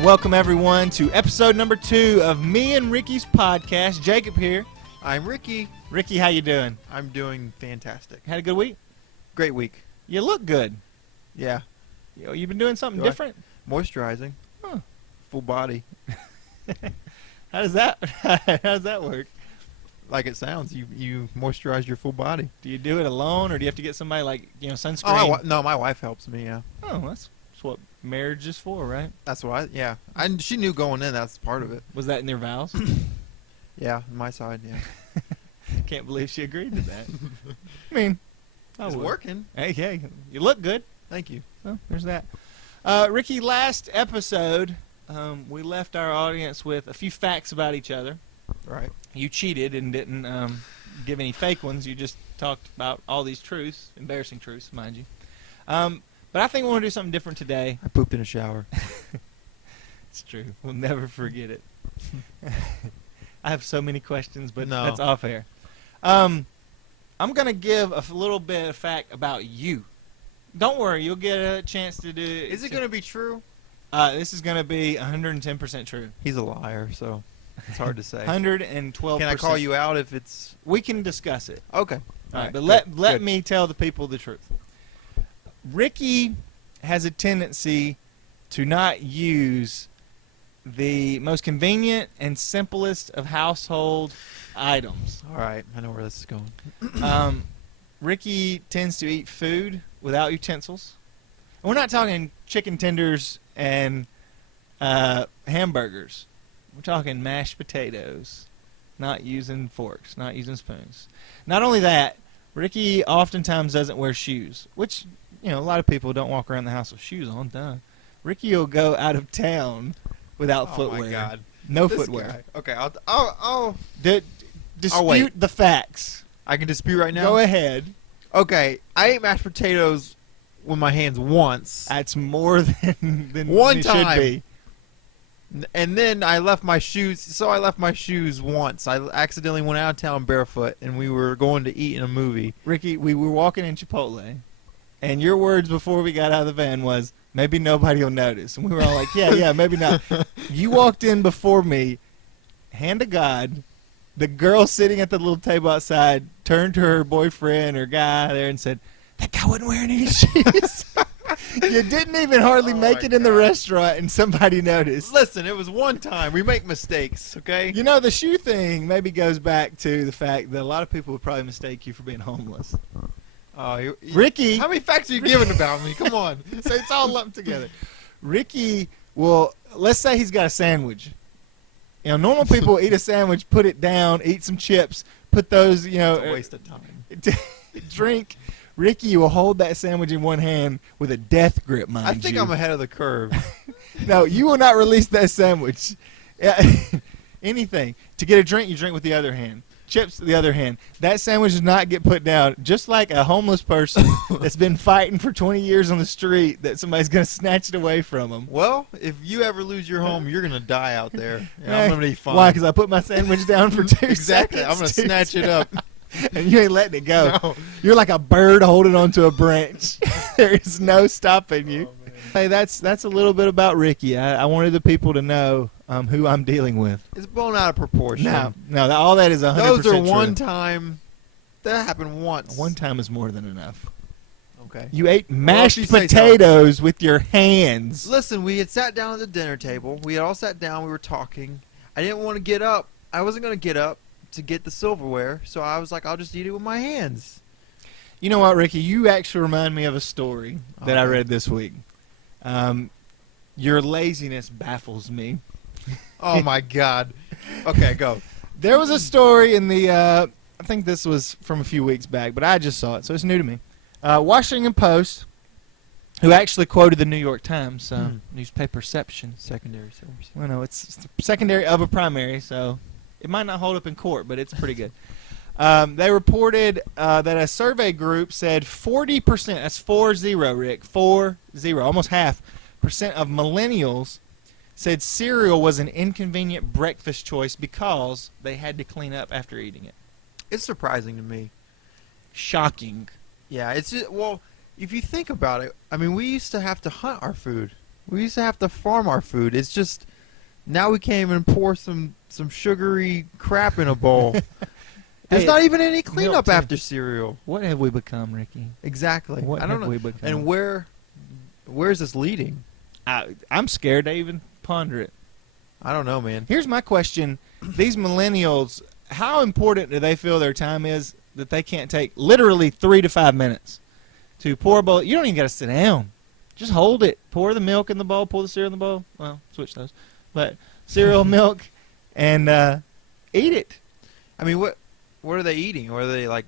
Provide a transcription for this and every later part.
And welcome everyone to episode number 2 of me and Ricky's podcast. Jacob here. I'm Ricky. Ricky, how you doing? I'm doing fantastic. Had a good week? Great week. You look good. Yeah. You've been doing something different? Moisturizing. Huh. Full body. How does that work? Like it sounds. You moisturize your full body. Do you do it alone, or do you have to get somebody like, sunscreen? Oh, no, my wife helps me, yeah. Oh, that's what marriage is for, right? That's why, yeah. She knew going in that's part of it. Was that in their vows? Yeah, on my side, yeah. Can't believe she agreed to that. I mean, it's working. Hey, you look good. Thank you. Well, there's that. Ricky, last episode, we left our audience with a few facts about each other. Right. You cheated and didn't give any fake ones. You just talked about all these truths, embarrassing truths, mind you. But I think we want to do something different today. I pooped in a shower. It's true. We'll never forget it. I have so many questions, but no. That's off air. I'm going to give a little bit of fact about you. Don't worry, you'll get a chance to do it. Is it going to be true? This is going to be 110% true. He's a liar, so it's hard to say. 112%. Can I call you out if it's... We can discuss it. Okay. All right, but let me tell the people the truth. Ricky has a tendency to not use the most convenient and simplest of household items. All right, I know where this is going. Ricky tends to eat food without utensils. And we're not talking chicken tenders and hamburgers. We're talking mashed potatoes, not using forks, not using spoons. Not only that, Ricky oftentimes doesn't wear shoes, which, a lot of people don't walk around the house with shoes on. Duh. Ricky will go out of town without footwear. Oh, my God. No this footwear. Guy. Okay, I'll dispute the facts. I can dispute right now? Go ahead. Okay, I ate mashed potatoes with my hands once. That's more than one it time. should be. And then I left my shoes. So I left my shoes once. I accidentally went out of town barefoot, and we were going to eat in a movie. Ricky, we were walking in Chipotle, and your words before we got out of the van was, maybe nobody will notice. And we were all like, yeah, maybe not. You walked in before me, hand to God. The girl sitting at the little table outside turned to her boyfriend or guy there and said, that guy wasn't wearing any shoes. You didn't even hardly make it in the restaurant, and somebody noticed. Listen, it was one time. We make mistakes, okay? The shoe thing maybe goes back to the fact that a lot of people would probably mistake you for being homeless. Ricky. How many facts are you giving about me? Come on. So it's all lumped together. Ricky will, let's say he's got a sandwich. Normal people eat a sandwich, put it down, eat some chips, put those, It's a waste of time. Drink. Ricky will hold that sandwich in one hand with a death grip, mind you. I think I'm ahead of the curve. No, you will not release that sandwich. Anything. To get a drink, you drink with the other hand. Chips the other hand. That sandwich does not get put down. Just like a homeless person that's been fighting for 20 years on the street that somebody's going to snatch it away from them. Well, if you ever lose your home, you're going to die out there. I'm going to be fine. Why? Because I put my sandwich down for 2 exactly. seconds. I'm going to snatch it up. And you ain't letting it go. No. You're like a bird holding onto a branch. There is no stopping you. Hey, that's a little bit about Ricky. I wanted the people to know who I'm dealing with. It's blown out of proportion. No, all that is 100% Those are true. one time. That happened once. One time is more than enough. Okay. You ate mashed potatoes with your hands. Listen, we had sat down at the dinner table. We had all sat down. We were talking. I didn't want to get up. I wasn't going to get up to get the silverware, so I was like, I'll just eat it with my hands. You know what, Ricky? You actually remind me of a story that I read this week. Your laziness baffles me. Oh, my God. Okay, go. There was a story in the, I think this was from a few weeks back, but I just saw it, so it's new to me. Washington Post, who actually quoted the New York Times, newspaperception. Secondary source. Well, no, it's secondary of a primary, so it might not hold up in court, but it's pretty good. They reported that a survey group said 40%, that's 40, Rick, 40, almost half, percent of millennials said cereal was an inconvenient breakfast choice because they had to clean up after eating it. It's surprising to me. Shocking. Yeah, it's just, well, if you think about it, I mean, we used to have to hunt our food. We used to have to farm our food. It's just now we can't even pour some sugary crap in a bowl. There's Hey, not even any milk, cleanup too. after cereal. What have we become, Ricky? Exactly. What I don't have know. we become? And where's this leading? I'm scared to even ponder it. I don't know, man. Here's my question. These millennials, how important do they feel their time is that they can't take literally 3 to 5 minutes to pour a bowl? You don't even got to sit down. Just hold it. Pour the milk in the bowl. Pour the cereal in the bowl. Well, switch those. But cereal, milk, and eat it. I mean, what are they eating? Are they like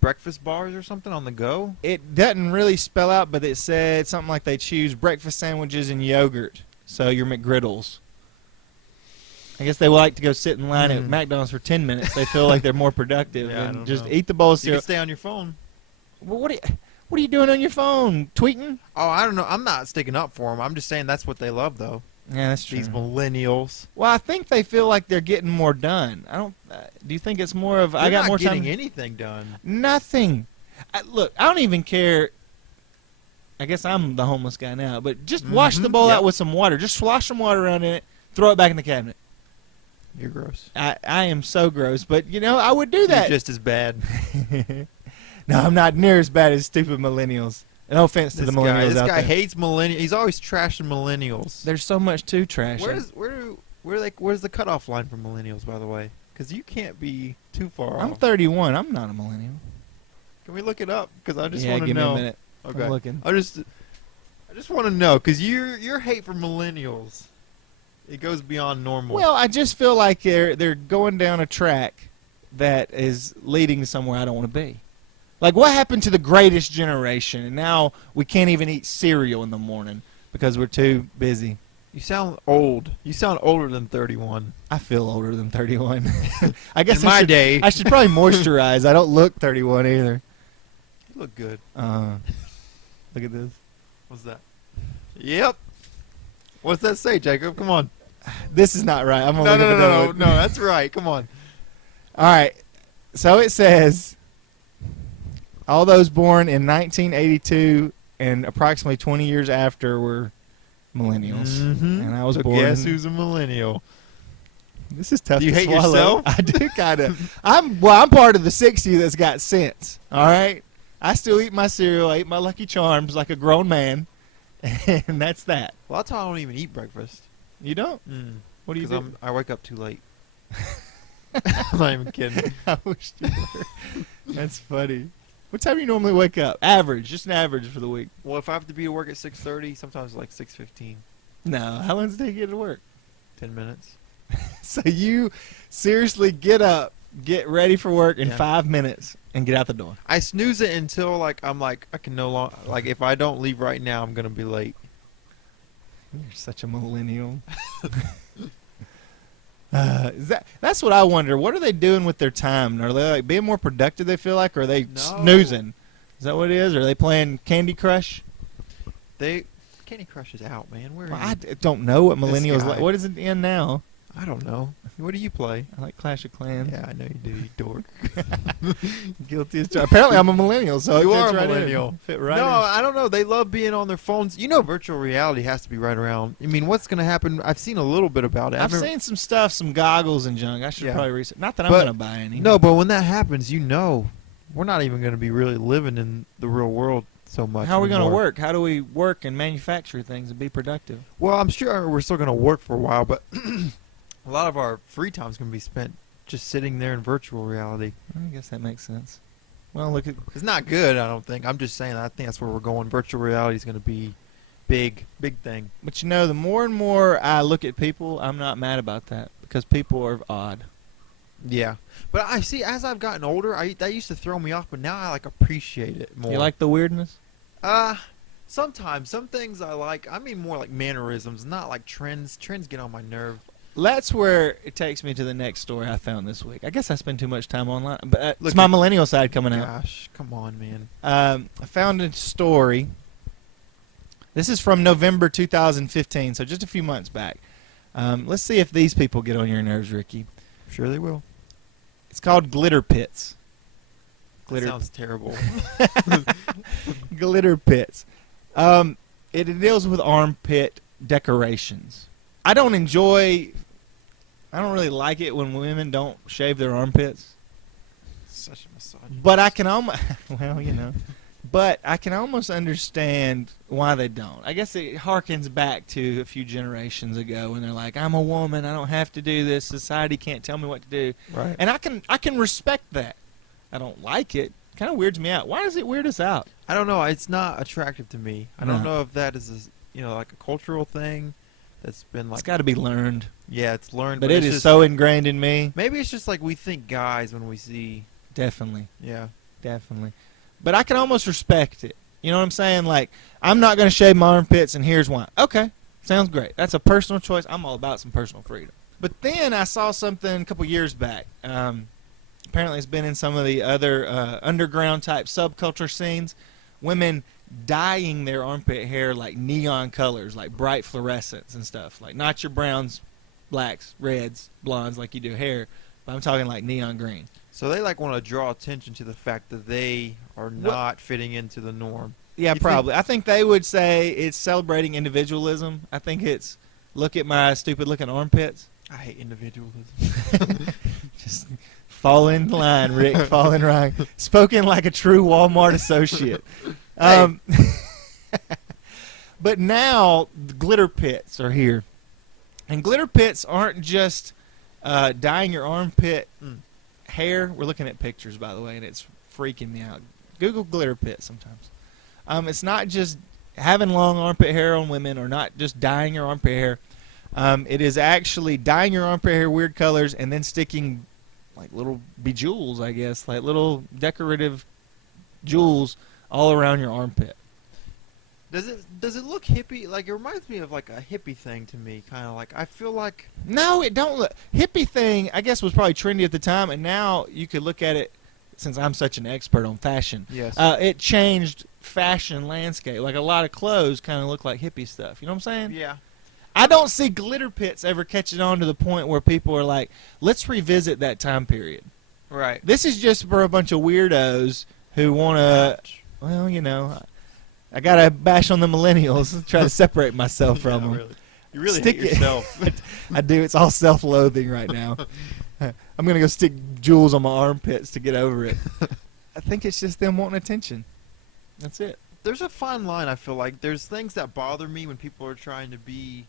breakfast bars or something on the go? It doesn't really spell out, but it said something like they choose breakfast sandwiches and yogurt. So your McGriddles. I guess they like to go sit in line at McDonald's for 10 minutes. They feel like they're more productive Yeah, I and don't just know. eat the bowl of You cereal. can stay on your phone. Well, what are you doing on your phone? Tweeting? Oh, I don't know. I'm not sticking up for them. I'm just saying that's what they love, though. Yeah, that's true. These millennials. Well, I think they feel like they're getting more done. I don't. Do you think it's more of I They're got not more getting time? anything done. Nothing. Look, I don't even care. I guess I'm the homeless guy now, but just wash the bowl Yep. out with some water. Just slosh some water around in it. Throw it back in the cabinet. You're gross. I am so gross, but I would do You're that. just as bad. No, I'm not near as bad as stupid millennials. No offense to the millennials This out guy there. hates millennials. He's always trashing millennials. There's so much to trash. Where's the cutoff line for millennials, by the way? Because you can't be too far I'm off. 31. I'm not a millennial. Can we look it up? Because I just Yeah, want to give know. me a minute. Okay. I'm looking. I just want to know because your hate for millennials, it goes beyond normal. Well, I just feel like they're going down a track that is leading somewhere I don't want to be. Like, what happened to the greatest generation? And now we can't even eat cereal in the morning because we're too busy. you sound old. You sound older than 31. I feel older than 31. I guess In my should, day, I should probably moisturize. I don't look 31 either. you look good. Look at this. What's that? Yep. What's that say, Jacob? Come on. This is not right. I'm gonna No, look no, at no, the no, note. no. That's right. Come on. All right. So it says all those born in 1982 and approximately 20 years after were millennials. And I was so born. guess who's a millennial? This is tough Do you to hate swallow. yourself? I do kind of. I'm part of the 60 that's got sense. All right. I still eat my cereal. I eat my Lucky Charms like a grown man, and that's that. Well, that's how I don't even eat breakfast. You don't? What do you do? Because I wake up too late. I'm not even kidding. I wish you were. That's funny. What time do you normally wake up? Average, just an average for the week. Well, if I have to be at work at 6:30, sometimes like 6:15. No, how long does it take you to work? 10 minutes. So you seriously get up, get ready for work in Yeah. 5 minutes, and get out the door. I snooze it until I'm like I can no longer if I don't leave right now, I'm gonna be late. You're such a millennial. That's what I wonder. What are they doing with their time? Are they like being more productive? They feel like, or are they No. snoozing? Is that what it is? Are they playing Candy Crush? Candy Crush is out, man. Where Well, are you? don't know what This millennials guy. like. What is it in now? I don't know. What do you play? I like Clash of Clans. Yeah, I know you do, you dork. Guilty as charged. Apparently, I'm a millennial, so You it fits are a right in. millennial. Fit right No, in. I don't know. They love being on their phones. You know, virtual reality has to be right around. I mean, what's going to happen? I've seen a little bit about it. I've seen some stuff, some goggles and junk. I should Yeah. probably research. Not that I'm But- going to buy any. No, but when that happens, we're not even going to be really living in the real world so much. How are we going to anymore. work? How do we work and manufacture things and be productive? Well, I'm sure we're still going to work for a while, but a lot of our free time is going to be spent just sitting there in virtual reality. I guess that makes sense. Well, look at It's not good, I don't think. I'm just saying I think that's where we're going. Virtual reality is going to be big thing. but the more and more I look at people, I'm not mad about that because people are odd. Yeah. But I see, as I've gotten older, that used to throw me off, but now I appreciate it more. You like the weirdness? Sometimes. Some things I like. I mean more like mannerisms, not like trends. Trends get on my nerve. That's where it takes me to the next story I found this week. I guess I spend too much time online, but it's Look my at- millennial side coming out. Gosh, come on, man. I found a story. This is from November 2015, so just a few months back. Let's see if these people get on your nerves, Ricky. Sure they will. It's called glitter pits. That sounds terrible. Glitter pits. It deals with armpit decorations. I don't really like it when women don't shave their armpits. Such a misogynist. But I can almost, well, but I can almost understand why they don't. I guess it harkens back to a few generations ago when they're like, I'm a woman, I don't have to do this, society can't tell me what to do. Right. And I can respect that. I don't like it. It kind of weirds me out. Why does it weird us out? I don't know. It's not attractive to me. I don't No. know if that is, like a cultural thing that's been like. It's got to be learned. Yeah, it's learned. But it it's is just, so ingrained in me. Maybe it's just like we think guys when we see. Definitely. Yeah. Definitely. But I can almost respect it. You know what I'm saying? Like, I'm not going to shave my armpits, and here's why. Okay, sounds great. That's a personal choice. I'm all about some personal freedom. But then I saw something a couple years back. Apparently it's been in some of the other underground-type subculture scenes. Women dyeing their armpit hair like neon colors, like bright fluorescents and stuff. Like, not your browns, blacks, reds, blondes like you do hair, but I'm talking like neon green. So they like want to draw attention to the fact that they are not fitting into the norm. Yeah, You probably. I think they would say it's celebrating individualism. I think it's look at my stupid-looking armpits. I hate individualism. Just fall in line, Rick. Fall in line. Spoken like a true Walmart associate. But now the glitter pits are here. And glitter pits aren't just dyeing your armpit hair. We're looking at pictures, by the way, and it's freaking me out. Google glitter pit sometimes. It's not just having long armpit hair on women or not just dyeing your armpit hair. It is actually dyeing your armpit hair weird colors and then sticking like little bejewels, I guess, like little decorative jewels all around your armpit. Does it look hippie? Like, it reminds me of like a hippie thing to me, kind of like. I feel like No, it don't look. Hippie thing, I guess, was probably trendy at the time, and now you could look at it, since I'm such an expert on fashion. yes. It changed fashion landscape. Like, a lot of clothes kind of look like hippie stuff. You know what I'm saying? Yeah. I don't see glitter pits ever catching on to the point where people are like, let's revisit that time period. Right. This is just for a bunch of weirdos who want to, well, I got to bash on the millennials, try to separate myself from them. Really. You really Stick hate it- yourself. I do. It's all self-loathing right now. I'm going to go stick jewels on my armpits to get over it. I think it's just them wanting attention. That's it. There's a fine line. I feel like there's things that bother me when people are trying to be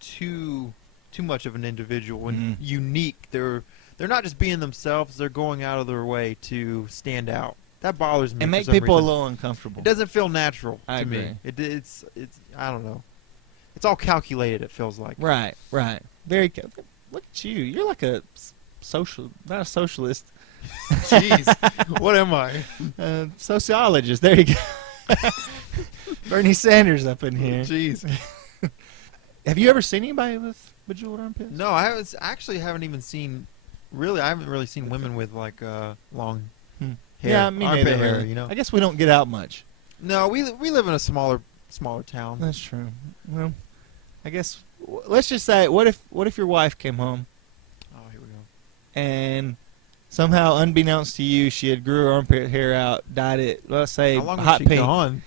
too much of an individual and unique. They're not just being themselves. They're going out of their way to stand out. That bothers me. And for make some people a reason. little uncomfortable. It doesn't feel natural I to me. agree. It's I don't know. It's all calculated. It feels like. Right. Very. Look at you. You're like a not a socialist, Jeez, what am I? sociologist. There you go. Bernie Sanders up in here. Jeez. Have you ever seen anybody with bejeweled armpits? No, I haven't even seen. Really, I haven't really seen women with like long hair. Yeah, me armpit neither. hair. Really. You know. I guess we don't get out much. No, we live in a smaller town. That's true. Well, I guess let's just say, what if your wife came home Oh, here we go. and somehow, unbeknownst to you, she had grew her armpit hair out, dyed it, let's say, How long hot was she pink. gone?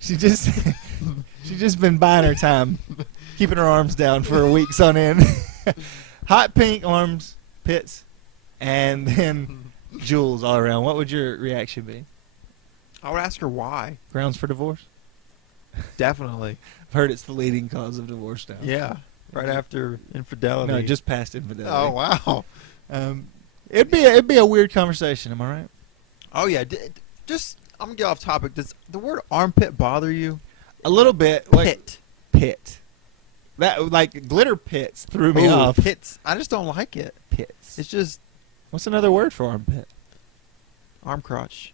She just been buying her time, keeping her arms down for weeks on end. Hot pink arms, pits, and then jewels all around. What would your reaction be? I would ask her why. Grounds for divorce? Definitely. I've heard it's the leading cause of divorce now. Yeah. Right after infidelity. No, just past infidelity. Oh wow. It'd be a weird conversation. Am I right? Oh yeah. Just I'm gonna get off topic. Does the word armpit bother you? A little bit. Like, Pit. That like glitter pits threw me Ooh, off. Pits. I just don't like it. Pits. It's just What's another word for armpit? arm crotch.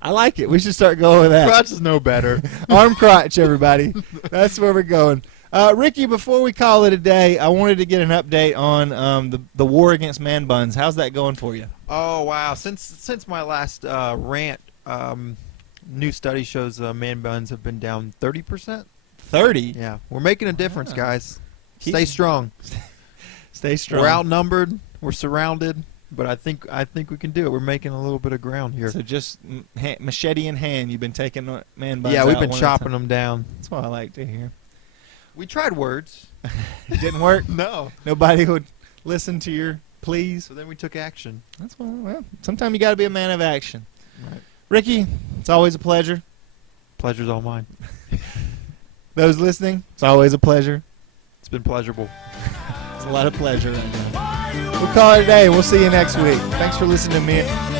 I like it. We should start going with that. Crotch is no better. Arm crotch, everybody. That's where we're going. Ricky, before we call it a day, I wanted to get an update on the war against man buns. How's that going for you? Oh wow! Since my last rant, new study shows man buns have been down 30%. 30. Yeah, we're making a difference, Wow. guys. Keep- Stay strong. Stay strong. We're outnumbered. We're surrounded. But I think we can do it. We're making a little bit of ground here. So just machete in hand, you've been taking man buns Yeah, we've out been one at a chopping time. them down. That's what I like to hear. We tried words. It didn't work. No. Nobody would listen to your pleas. So then we took action. That's well. Sometimes you got to be a man of action. Right. Ricky, it's always a pleasure. Pleasure's all mine. Those listening, it's always a pleasure. It's been pleasurable. It's a lot of pleasure right now. We'll call it a day. We'll see you next week. Thanks for listening to me.